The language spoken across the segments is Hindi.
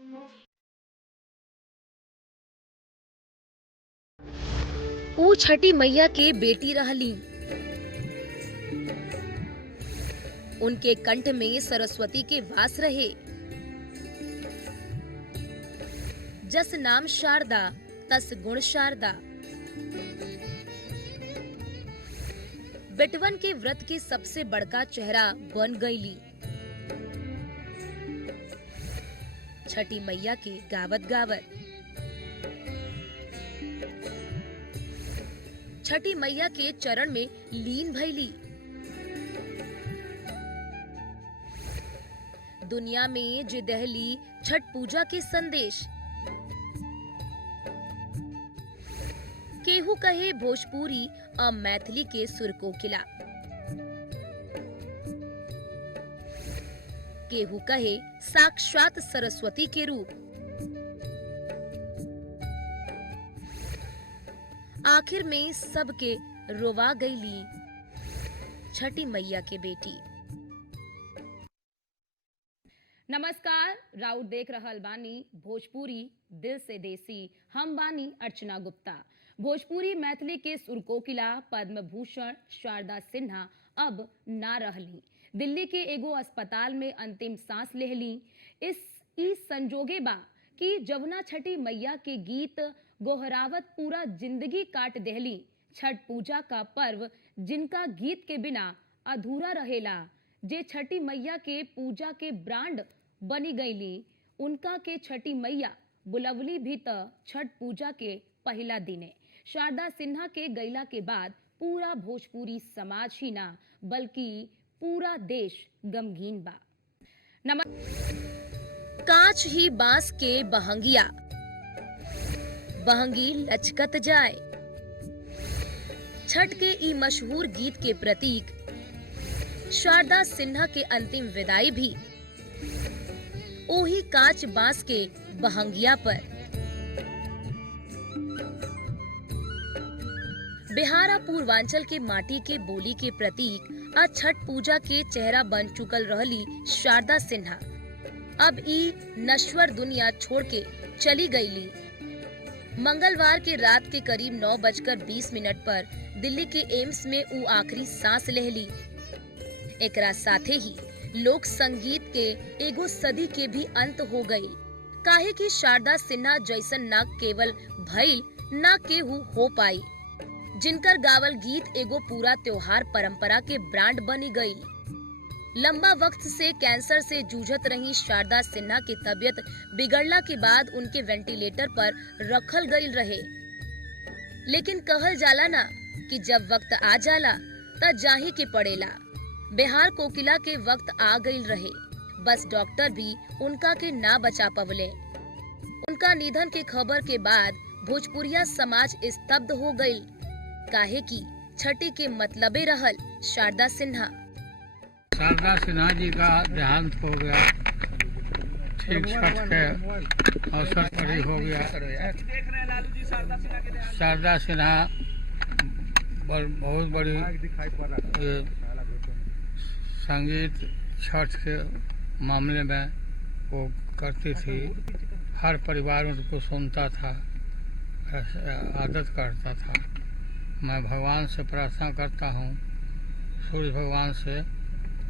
ऊ छठी मैया के बेटी रहली। उनके कंठ में सरस्वती के वास रहे। जस नाम शारदा तस गुण शारदा। बेटवन के व्रत के सबसे बड़का चेहरा बन गईली। छठी मैया के गावत गावत छठी मैया के चरण में लीन भइली। दुनिया में जे दहली छठ पूजा के संदेश। केहू कहे भोजपुरी और मैथिली के सुर कोकिला। केहू कहे साक्षात सरस्वती के रूप। आखिर में सबके रोवा गईली छठी मैया के बेटी। नमस्कार, राउत देख रहल बानी भोजपुरी दिल से देसी। हम बानी अर्चना गुप्ता। भोजपुरी मैथिली के सुर कोकिला पद्म भूषण शारदा सिन्हा अब ना रहली। दिल्ली के एगो अस्पताल में अंतिम सांस लेहली। ई संजोगे बा कि जवना छठी मैया के गीत गोहरावत पूरा जिंदगी काट देहली। छठ पूजा का पर्व जिनका गीत के बिना अधूरा रहेला, जे छठी मैया के पूजा के ब्रांड बनी गईली, उनका के छठी मैया बुलवली भी त छठ पूजा के पहला दिने। शारदा सिन्हा के गईला के बाद पूरा भोजपुरी समाज ही ना बल्कि पूरा देश गमगीन बा। कांच ही बांस के बहंगिया, बहंगी लचकत जाए। छठ के ई मशहूर गीत के प्रतीक शारदा सिन्हा के अंतिम विदाई भी ओही कांच बांस के बहंगिया पर। बिहार पूर्वांचल के माटी के बोली के प्रतीक आज छठ पूजा के चेहरा बन चुकल रहली शारदा सिन्हा। अब ई नश्वर दुनिया छोड़ के चली गईली। मंगलवार के रात के करीब 9:20 पर दिल्ली के एम्स में ऊ आखिरी सांस लेहली। एकरा साथे ही लोक संगीत के एगो सदी के भी अंत हो गई। काहे कि शारदा सिन्हा जैसन ना केवल भइल ना केहू हो पाई। जिनकर गावल गीत एगो पूरा त्योहार परंपरा के ब्रांड बनी गई। लंबा वक्त से कैंसर से जूझत रही शारदा सिन्हा की तबीयत बिगड़ला के बाद उनके वेंटिलेटर पर रखल गईल रहे। लेकिन कहल जाला ना कि जब वक्त आ जाला त जाही के पड़ेला। बिहार कोकिला के वक्त आ गईल रहे, बस डॉक्टर भी उनका के ना बचा पवले। उनका निधन के खबर के बाद भोजपुरिया समाज स्तब्ध हो गईल। काहे कि छठी के मतलबे रहल शारदा सिन्हा। शारदा सिन्हा जी का देहांत हो गया, ठीक छठ के अवसर पर ही हो गया। शारदा सिन्हा बहुत बड़ी संगीत छठ के मामले में वो करती थी। हर परिवार उनको सुनता था, आदत करता था। मैं भगवान से प्रार्थना करता हूँ, सूर्य भगवान से,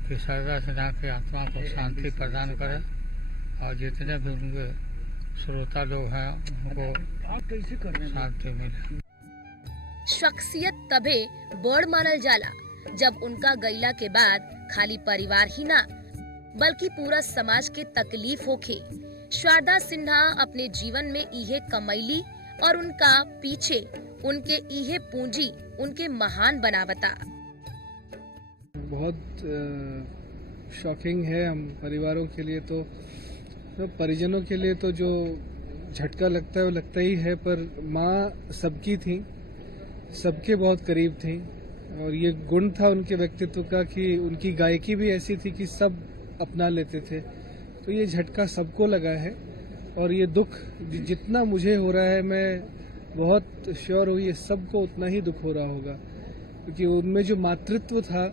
कि शारदा सिन्हा की आत्मा को शांति प्रदान करे और जितने भी उनके श्रोता लोग हैं उनको शांति मिले। शख्सियत तबे बड़ मानल जाला जब उनका गईला के बाद खाली परिवार ही ना बल्कि पूरा समाज के तकलीफ होखे। शारदा सिन्हा अपने जीवन में इहे कमैली और उनका पीछे उनके इहे पूंजी उनके महान बनावता। बहुत शॉकिंग है हम परिवारों के लिए तो परिजनों के लिए तो जो झटका लगता है वो लगता ही है। पर माँ सबकी थी, सबके बहुत करीब थी और ये गुण था उनके व्यक्तित्व का कि उनकी गायकी भी ऐसी थी कि सब अपना लेते थे। तो ये झटका सबको लगा है और ये दुख जितना मुझे हो रहा है मैं बहुत श्योर हूँ ये सबको उतना ही दुख हो रहा होगा, क्योंकि उनमें जो मातृत्व था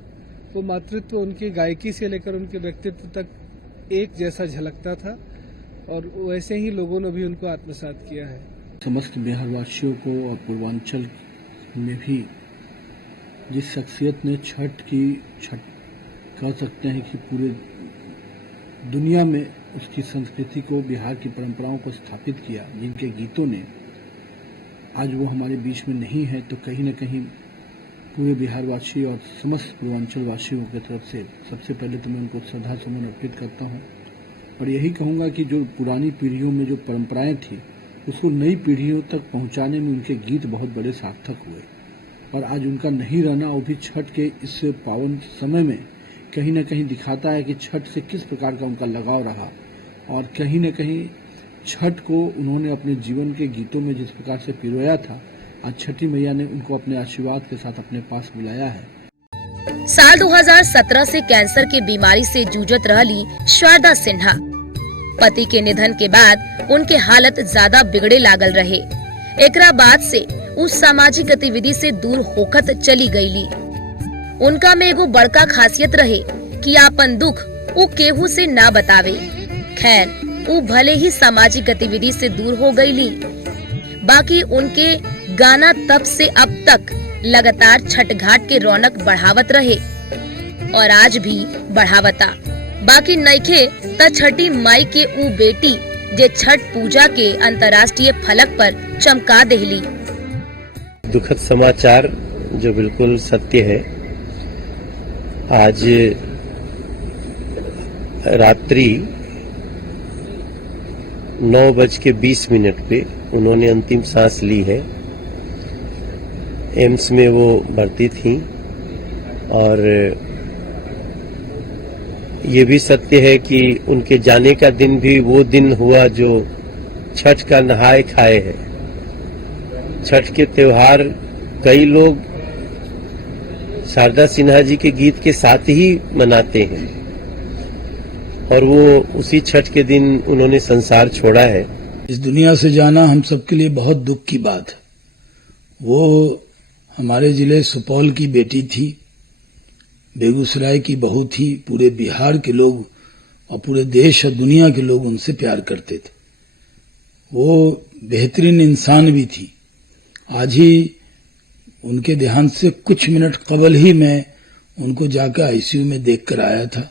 वो मातृत्व उनकी गायकी से लेकर उनके व्यक्तित्व तक एक जैसा झलकता था और वैसे ही लोगों ने भी उनको आत्मसात किया है। समस्त बिहारवासियों को और पूर्वांचल में भी जिस शख्सियत ने छठ कह सकते हैं कि पूरे दुनिया में उसकी संस्कृति को, बिहार की परंपराओं को स्थापित किया, जिनके गीतों ने आज वो हमारे बीच में नहीं है, तो कहीं न कहीं पूरे बिहारवासी और समस्त पूर्वांचल वासियों की तरफ से सबसे पहले तो मैं उनको श्रद्धा सुमन अर्पित करता हूँ और यही कहूँगा कि जो पुरानी पीढ़ियों में जो परंपराएं थी उसको नई पीढ़ियों तक पहुँचाने में उनके गीत बहुत बड़े सार्थक हुए और आज उनका नहीं रहना, वो भी छठ के इस पावन समय में कहीं न कहीं दिखाता है कि छठ से किस प्रकार का उनका लगाव रहा और कहीं न कहीं छठ को उन्होंने अपने जीवन के गीतों में जिस प्रकार से पिरोया था, आज छठी मैया ने उनको अपने आशीर्वाद के साथ अपने पास बुलाया है। साल 2017 से कैंसर की बीमारी से जूझत रहली शारदा सिन्हा। पति के निधन के बाद उनके हालत ज्यादा बिगड़े लागल रहे। एकरा बाद से उस सामाजिक गतिविधि से दूर होखत चली गईली। उनका में एगो बड़का खासियत रहे कि आपन दुख वो केहू से ना बतावे। खैर, वो भले ही सामाजिक गतिविधि से दूर हो गईली, बाकी उनके गाना तब से अब तक लगातार छठ घाट के रौनक बढ़ावत रहे और आज भी बढ़ावता। बाकी नइखे त छठी माई के ऊ बेटी जे छठ पूजा के अंतर्राष्ट्रीय फलक पर चमका देहली। दुखद समाचार जो बिल्कुल सत्य है, आज रात्रि 9:20 पे उन्होंने अंतिम सांस ली है। एम्स में वो भर्ती थी और ये भी सत्य है कि उनके जाने का दिन भी वो दिन हुआ जो छठ का नहाए खाए है। छठ के त्योहार कई लोग शारदा सिन्हा जी के गीत के साथ ही मनाते हैं और वो उसी छठ के दिन उन्होंने संसार छोड़ा है। इस दुनिया से जाना हम सबके लिए बहुत दुख की बात है। वो हमारे जिले सुपौल की बेटी थी, बेगूसराय की बहू थी। पूरे बिहार के लोग और पूरे देश और दुनिया के लोग उनसे प्यार करते थे। वो बेहतरीन इंसान भी थी। आज ही उनके देहांत से कुछ मिनट कबल ही मैं उनको जाकर आईसीयू में देखकर आया था।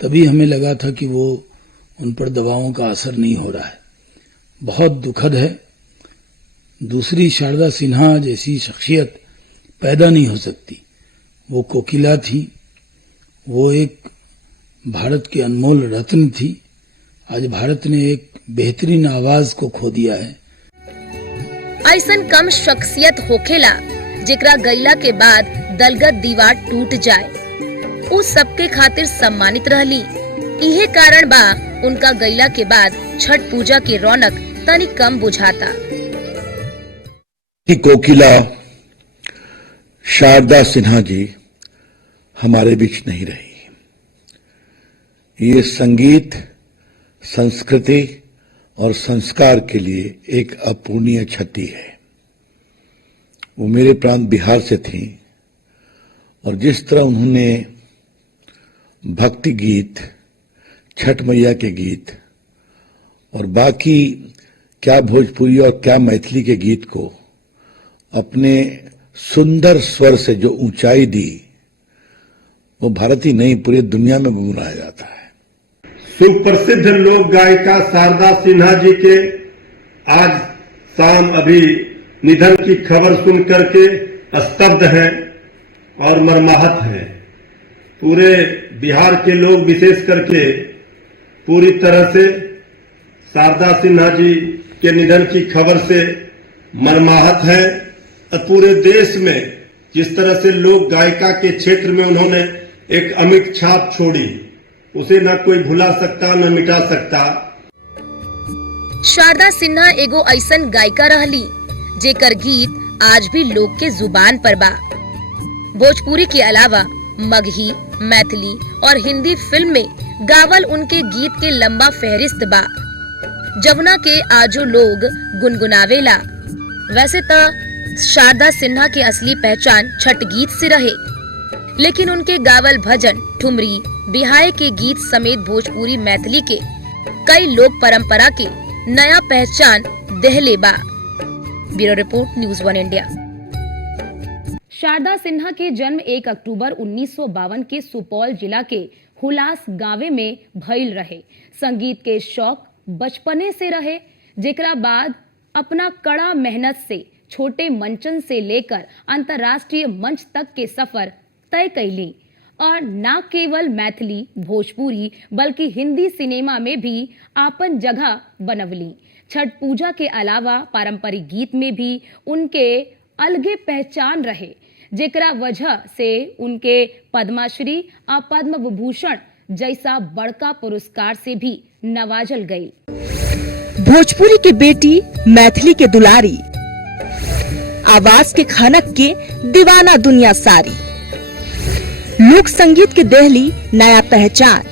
तभी हमें लगा था कि वो उन पर दवाओं का असर नहीं हो रहा है। बहुत दुखद है। दूसरी शारदा सिन्हा जैसी शख्सियत पैदा नहीं हो सकती। वो कोकिला थी, वो एक भारत की अनमोल रत्न थी। आज भारत ने एक बेहतरीन आवाज को खो दिया है। ऐसन कम शख्सियत होखेला जेकरा गईला के बाद दलगत दीवार टूट जाए। उस सबके खातिर सम्मानित रहली। इहे कारण बा उनका गईला के बाद छठ पूजा की रौनक तनी कम बुझाता। कोकिला शारदा सिन्हा जी हमारे बीच नहीं रही। ये संगीत, संस्कृति और संस्कार के लिए एक अपूर्णीय क्षति है। वो मेरे प्रांत बिहार से थी और जिस तरह उन्होंने भक्ति गीत, छठ मैया के गीत और बाकी क्या भोजपुरी और क्या मैथिली के गीत को अपने सुंदर स्वर से जो ऊंचाई दी, वो भारत ही नहीं पूरी दुनिया में गुनगुनाया जाता है। सुप्रसिद्ध लोक गायिका शारदा सिन्हा जी के आज शाम अभी निधन की खबर सुन करके स्तब्ध हैं और मर्माहत हैं। पूरे बिहार के लोग विशेष करके पूरी तरह से शारदा सिन्हा जी के निधन की खबर से मर्माहत है और पूरे देश में जिस तरह से लोक गायिका के क्षेत्र में उन्होंने एक अमिट छाप छोड़ी, उसे न कोई भुला सकता न मिटा सकता। शारदा सिन्हा एगो ऐसन गायिका रहली जेकर गीत आज भी लोग के जुबान पर बा। भोजपुरी के अलावा मगही, मैथिली और हिंदी फिल्म में गावल उनके गीत के लंबा फहरिस्त बा, जमुना के आजो लोग गुनगुनावेला। वैसे तो शारदा सिन्हा की असली पहचान छठ गीत से रहे, लेकिन उनके गावल भजन, ठुमरी, बिहाय के गीत समेत भोजपुरी मैथिली के कई लोक परंपरा के नया पहचान देहले बा। Bureau report, news 1 India. Sharda Sinha के जन्म 1 अक्टूबर 1952 के सुपौल जिला के हुलास गांवे में भइल रहे। संगीत के शौक बचपने से रहे, जेकरा बाद अपना कड़ा मेहनत से छोटे मंचन से लेकर अंतर्राष्ट्रीय मंच तक के सफर तय कैली और न केवल मैथिली भोजपुरी बल्कि हिंदी सिनेमा में भी आपन जगह बनवली। छठ पूजा के अलावा पारंपरिक गीत में भी उनके अलगे पहचान रहे, जेकरा वजह से उनके पद्मश्री और पद्म विभूषण जैसा बड़का पुरस्कार से भी नवाजल गई। भोजपुरी की बेटी, मैथिली के दुलारी, आवाज के खनक के दीवाना दुनिया सारी, लोक संगीत के देहली नया पहचान,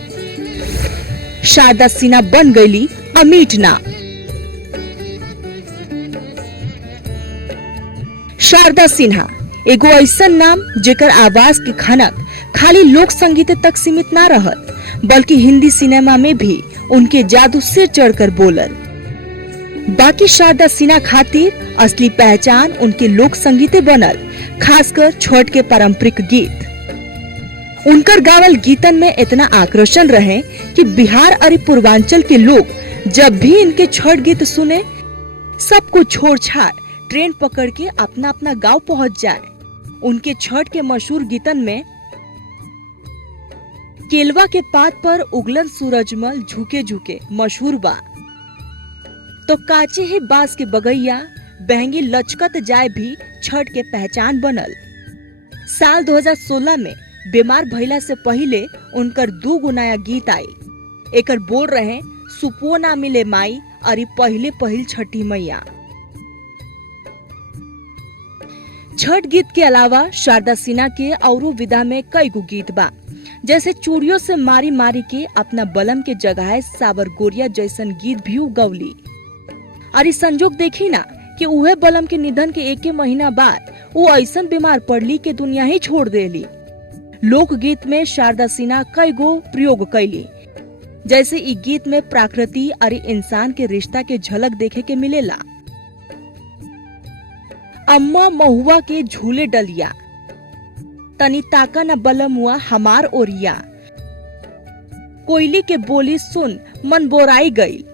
शारदा सिन्हा बन गईली अमीट नाम। शारदा सिन्हा एगो ऐसन नाम जेकर आवाज की खनक खाली लोक संगीत तक सीमित ना रहल, बल्कि हिंदी सिनेमा में भी उनके जादू सिर चढ़कर बोलल। बाकी शारदा सिन्हा खातिर असली पहचान उनके लोक संगीते बनल, खासकर छठ के पारंपरिक गीत। उनकर गावल गीतन में इतना आकर्षण रहे कि बिहार और पूर्वांचल के लोग जब भी इनके छठ गीत सुने, सब कुछ छोड़ छाड़ ट्रेन पकड़ के अपना अपना गांव पहुंच जाए। उनके छठ के मशहूर गीतन में केलवा के पात पर उगलन सूरजमल झुके झुके मशहूर बा, तो काचे ही बांस के बगैया बहंगी लचकत जाए भी छठ के पहचान बनल। साल 2016 में बीमार भइला से पहले उनकर 2 नया गीत आई। एकर बोल रहे सुपो ना मिले माई और पहले पहिल छठी मैया। छठ गीत के अलावा शारदा सिन्हा के औरो विधा में कई गो गीत बा, जैसे चूड़ियों से मारी मारी के अपना बलम के जगह सावर गोरिया जैसन गीत भी गौली। और संजोग देखी ना कि उहे बलम के निधन के 1 महीना बाद वो ऐसन बीमार पड़ली के दुनिया ही छोड़ देली। लोकगीत में शारदा सिन्हा कई गो प्रयोग कैली, जैसे ई गीत में प्रकृति और इंसान के रिश्ता के झलक देखे के मिलेला। अम्मा महुआ के झूले डलिया, तनी ताका न बलमुआ हमार ओरिया, कोयली के बोली सुन मन बोराई गई,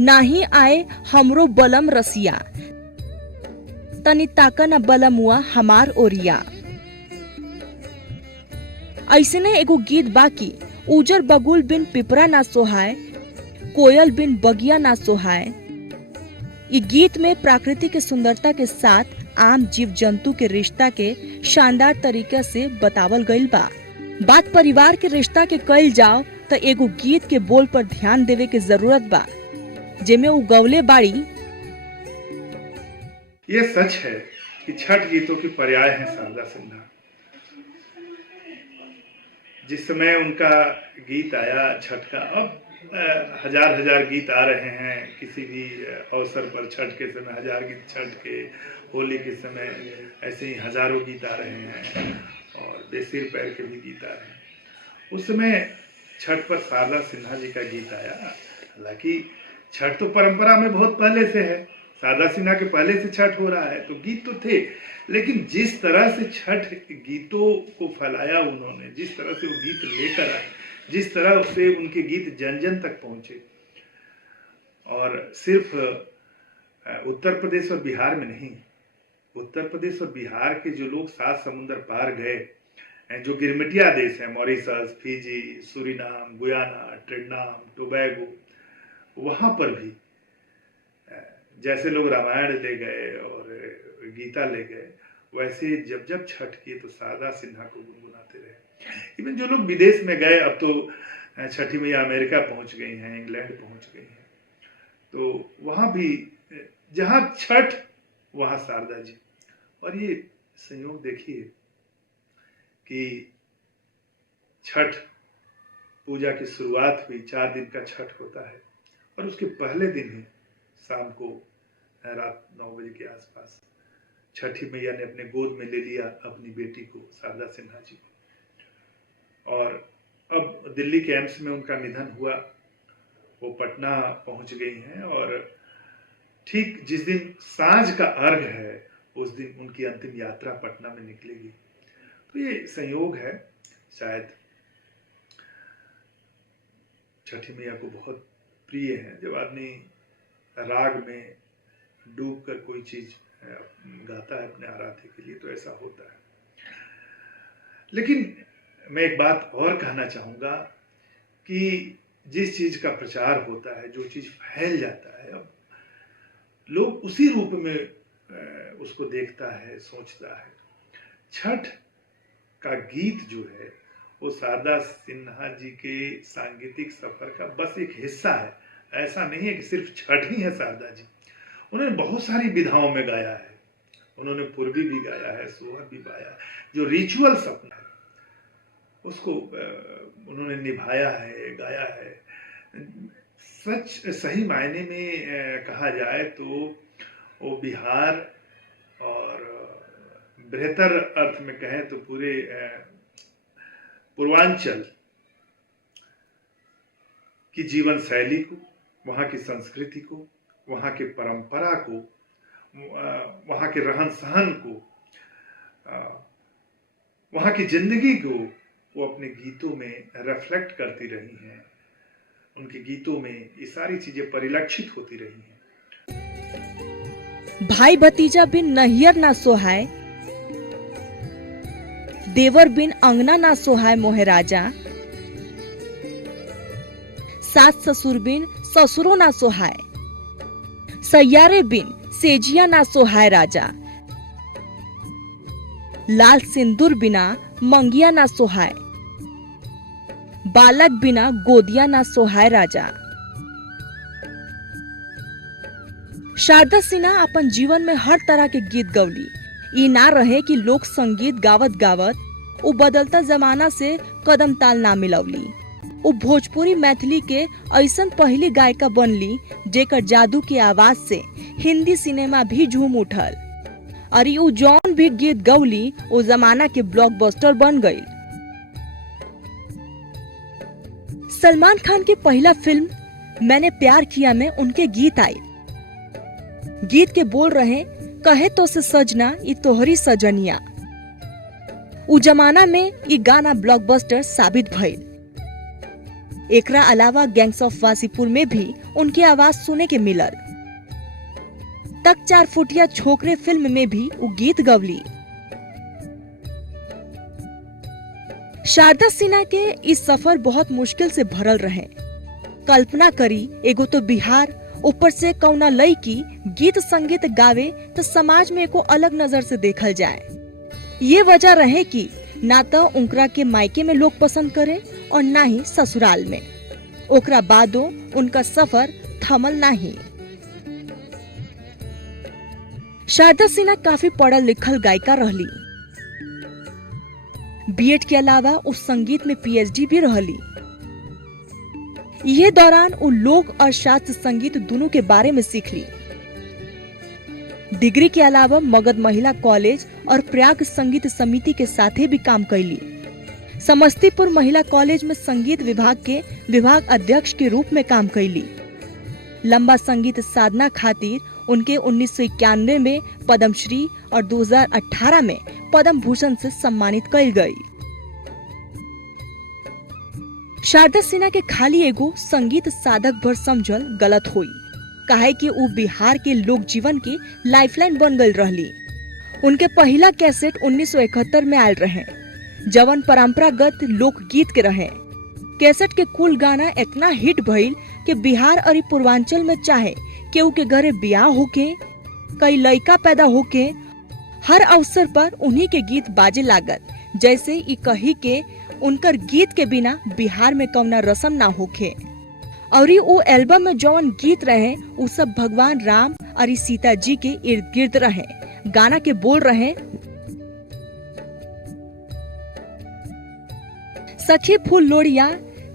नाही आए हमरो बलम रसिया, तनी ताका न बलमुआ हमार ओरिया। ऐसे ने एगो गीत बाकी, उजर बगुल बिन पिपरा ना सोहाय, कोयल बिन बगिया ना सोहाय। ये गीत में प्रकृति के सुंदरता के साथ आम जीव जंतु के रिश्ता के शानदार तरीके से बतावल गईल बा। बात परिवार के रिश्ता के कईल जाओ तो एगो गीत के बोल पर ध्यान देवे के जरूरत बा, जेमे उ गवले बाड़ी। ये सच है कि छठ गीतों की पर्याय है शारदा सिन्हा। जिस समय उनका गीत आया छठ का, अब हजार गीत आ रहे हैं किसी भी अवसर पर। छठ के समय 1000 गीत, छठ के होली के समय ऐसे ही हजारों गीत आ रहे हैं और बेसिर पैर के भी गीत आ रहे हैं। उस समय छठ पर शारदा सिन्हा जी का गीत आया। हालांकि छठ तो परंपरा में बहुत पहले से है, शारदा सिन्हा के पहले से छठ हो रहा है, तो गीत तो थे, लेकिन जिस तरह से छठ गीतों को फैलाया उन्होंने, जिस तरह से वो गीत लेकर आए, जिस तरह से उनके गीत जन जन तक पहुंचे, और सिर्फ उत्तर प्रदेश और बिहार में नहीं, उत्तर प्रदेश और बिहार के जो लोग 7 समुंदर पार गए, जो गिरमिटिया देश हैं, Mauritius, Fiji, Suriname, Guyana, Trinidad, Tobago, वहां पर भी जैसे लोग रामायण ले गए और गीता ले गए, वैसे जब जब छठ किए तो शारदा सिन्हा को गुनगुनाते रहे। इवन जो लोग विदेश में गए, अब तो छठी मैया अमेरिका पहुंच गई हैं, इंग्लैंड पहुंच गई हैं, तो वहां भी जहां छठ वहां शारदा जी। और ये संयोग देखिए कि छठ पूजा की शुरुआत हुई, 4 दिन का छठ होता है, और उसके पहले दिन ही शाम को रात 9 बजे के आसपास छठी मैया ने अपने गोद में ले लिया अपनी बेटी को, शारदा सिन्हा जी को। और अब दिल्ली के एम्स में उनका निधन हुआ वो पटना पहुंच गई हैं और ठीक जिस दिन सांझ का अर्घ है उस दिन उनकी अंतिम यात्रा पटना में निकलेगी। तो ये संयोग है, शायद छठी मैया को बहुत प्रिय है। जब आदमी राग में डूब कर कोई चीज गाता है अपने आराध्य के लिए तो ऐसा होता है। लेकिन मैं एक बात और कहना चाहूँगा कि जिस चीज का प्रचार होता है, जो चीज फैल जाता है, अब लोग उसी रूप में उसको देखता है, सोचता है। छठ का गीत जो है वो शारदा सिन्हा जी के सांगीतिक सफर का बस एक हिस्सा है। ऐसा नहीं है कि सिर्फ छठ ही है शारदा जी, उन्होंने बहुत सारी विधाओं में गाया है। उन्होंने पूर्वी भी गाया है, सोहर भी गाया है। जो रिचुअल्स अपना है उसको उन्होंने निभाया है, गाया है। सच सही मायने में कहा जाए तो वो बिहार और बेहतर अर्थ में कहें तो पूरे पूर्वांचल की जीवन शैली को, वहाँ की संस्कृति को, वहाँ की परंपरा को, वहाँ के रहन सहन को, वहाँ की जिंदगी को वो अपने गीतों में रिफ्लेक्ट करती रही हैं। उनके गीतों में ये सारी चीजें परिलक्षित होती रही हैं। भाई भतीजा बिन नहियर ना सोहाय, देवर बिन अंगना ना सोहाय मोहे राजा, सास ससुर बिन ससुरो ना सोहाय, सैयारे बिन सेजिया ना सोहाय राजा, लाल सिंदूर बिना मंगिया ना सोहाय, बालक बिना गोदिया ना सोहाय राजा। शारदा सिन्हा अपन जीवन में हर तरह के गीत गौली। ये ना रहे कि लोक संगीत गावत गावत वो बदलता जमाना से कदम ताल ना मिलवली। वो भोजपुरी मैथिली के ऐसन पहली गायिका बनली जेकर जादू की आवाज से हिंदी सिनेमा भी झूम उठल। और वो जौन भी गीत गौली वो जमाना के ब्लॉकबस्टर बन गई। सलमान खान की पहला फिल्म मैंने प्यार किया में उनके गीत आए। गीत के बोल रहे कहे तो से सजना ई तोहरी सजनिया। उ जमाना में ये गाना ब्लॉकबस्टर साबित भइल। एकरा अलावा गैंग्स ऑफ वासीपुर में भी उनकी आवाज सुने के मिलल। तक 4 फुटिया छोकरे फिल्म में भी वो गीत गवली। शारदा सिन्हा के इस सफर बहुत मुश्किल से भरल रहे। कल्पना करी एगो तो बिहार, ऊपर से कौना लई की गीत संगीत गावे तो समाज में एको अलग नजर से देखल जाए। ये वजह रहे कि ना तो उनकरा के मायके में लोग पसंद करे और ना ही ससुराल में। ओकरा बादो उनका सफर थमल नहीं। शारदा सिन्हा काफी पढ़ल लिखल गायिका रहली। बीएड के अलावा उस संगीत में पीएचडी भी रहली। यह दौरान वो लोक और शास्त्रीय संगीत दोनों के बारे में सीख ली। डिग्री के अलावा मगध महिला कॉलेज और प्रयाग संगीत समिति के साथ भी काम कैली। समस्तीपुर महिला कॉलेज में संगीत विभाग के विभाग अध्यक्ष के रूप में काम कैली। लंबा संगीत साधना खातिर उनके 1991 में पद्मश्री और 2018 में पद्म भूषण से सम्मानित कई गई। शारदा सिन्हा के खाली एगो संगीत साधक भर समझल गलत हुई, काहे कि वो बिहार के लोक जीवन की लाइफलाइन बन गई रहली। उनके पहला कैसेट 1971 में आयल रहे, जवन परंपरागत लोक गीत के रहे। कैसेट के कुल गाना इतना हिट भइल कि बिहार और पूर्वांचल में चाहे केहू के घरे ब्याह होके, कई लड़का पैदा होके, हर अवसर पर उन्हीं के गीत बाजे लागत। जैसे ई कही के उनकर गीत के बिना बिहार में कौना रस्म ना होके। और वो एल्बम में जौन गीत रहे वो सब भगवान राम और सीता जी के इर्द गिर्द रहे। गाना के बोल रहे सखी फूल लोड़िया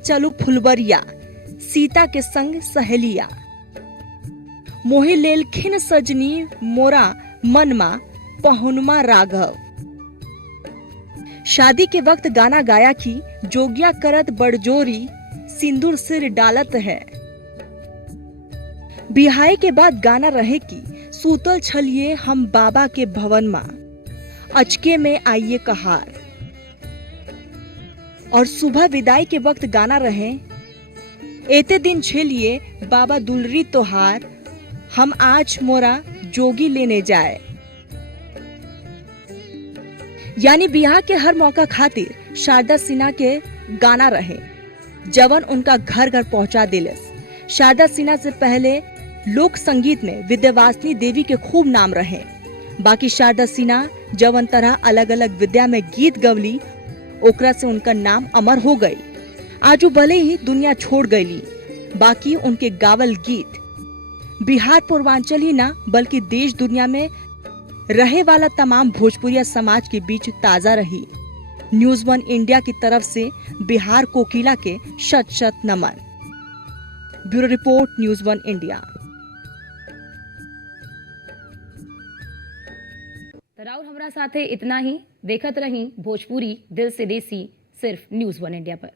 चलू फुलबरिया, सीता के संग सहेलिया, मोहे लेल खिन सजनी मोरा मनमा पहुनमा राघव। शादी के वक्त गाना गाया कि जोगिया करत बड़जोरी सिंदूर सिर डालत है, बिहाई के बाद गाना रहे कि सूतल छलिए हम बाबा के भवन माँ, अचके में आइए कहार। और सुबह विदाई के वक्त गाना रहे एते दिन छेलिए बाबा दुलरी तोहार, हम आज मोरा जोगी लेने जाए। यानी बिहार के हर मौका खातिर शारदा सिन्हा के गाना रहे जवन उनका घर घर पहुंचा दिलस। शारदा सिन्हा से पहले लोक संगीत में विद्यावासिनी देवी के खूब नाम रहे। बाकी शारदा सिन्हा जवन तरह अलग अलग विद्या में गीत गवली ओकरा से उनका नाम अमर हो गई। आजू भले ही दुनिया छोड़ गईली, बाकी उनके गावल गीत बिहार पूर्वांचल ही ना बल्कि देश दुनिया में रहे वाला तमाम भोजपुरिया समाज के बीच ताजा रही। न्यूज़ वन इंडिया की तरफ से बिहार कोकिला के शत शत नमन। Bureau report, news one India. राउर हमरा साथे इतना ही। देखत रही भोजपुरी दिल से देसी सिर्फ न्यूज़ वन इंडिया पर।